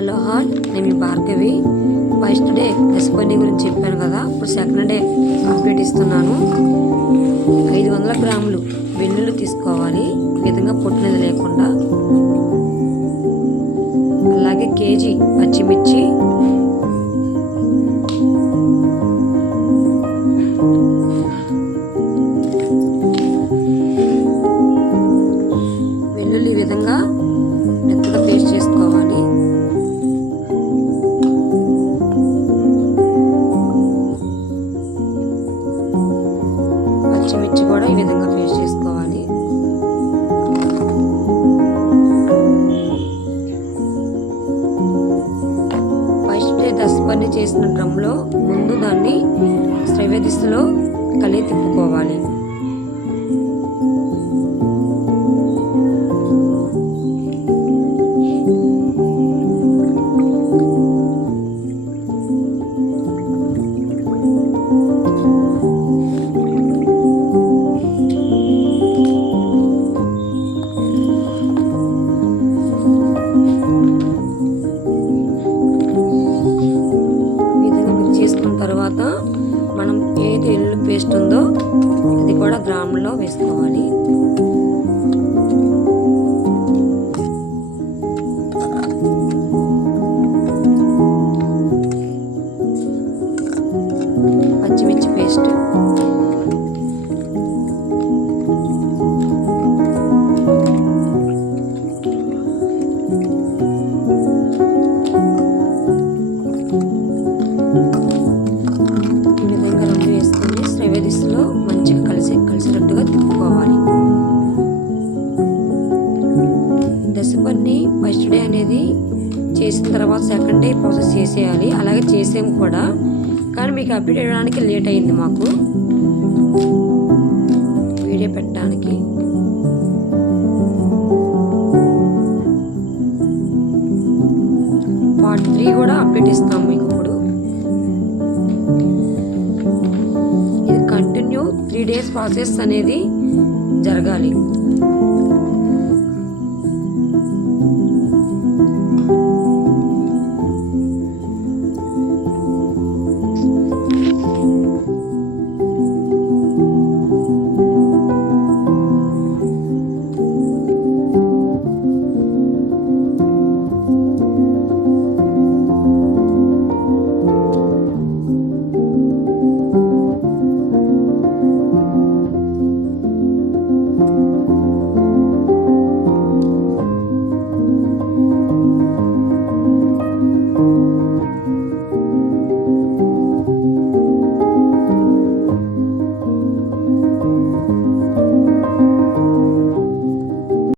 Hello hall, నేను మీ Bhargavi. First day recipe గురించి చెప్పాను కదా, ఇప్పుడు సెకండ్ డే కంప్లీట్ ఇస్తున్నాను. 500 గ్రాములు వెల్లుల్లి తీసుకోవాలి, ఈ విధంగా పొట్టునేది లేకుండా. అలాగే కేజీ పచ్చిమిర్చి, వెల్లుల్లి ఈ విధంగా మెత్తగా పేస్ట్ చేసుకోవాలి. పచ్చిమిర్చి కూడా ఈ విధంగా పేస్ట్ చేసుకోవాలి. ఫస్ట్ డే దసపన్ని చేసిన డ్రమ్లో ముందు దాన్ని శ్రవ్యదిశలో కలిగి తిప్పుకోవాలి. తర్వాత మనం ఏది వెల్లుల్లి పేస్ట్ ఉందో అది కూడా గ్రాములో వేసుకోవాలి. పచ్చిమిర్చి పేస్ట్, శ్రవ్యదిశలో మంచిగా కలిసినట్టుగా తిప్పుకోవాలి. దసపన్ని ఫస్ట్ డే అనేది చేసిన తర్వాత సెకండ్ డే ప్రాసెస్ చేసేయాలి. అలాగే చేసాము కూడా, కానీ మీకు అప్డేట్ చేయడానికి లేట్ అయింది మాకు వీడియో పెట్టడానికి. పార్ట్ 3 కూడా అప్డేట్ ఇస్తాము మీకు. ఇప్పుడు ఇది కంటిన్యూ 3 days ప్రాసెస్ అనేది జరగాలి.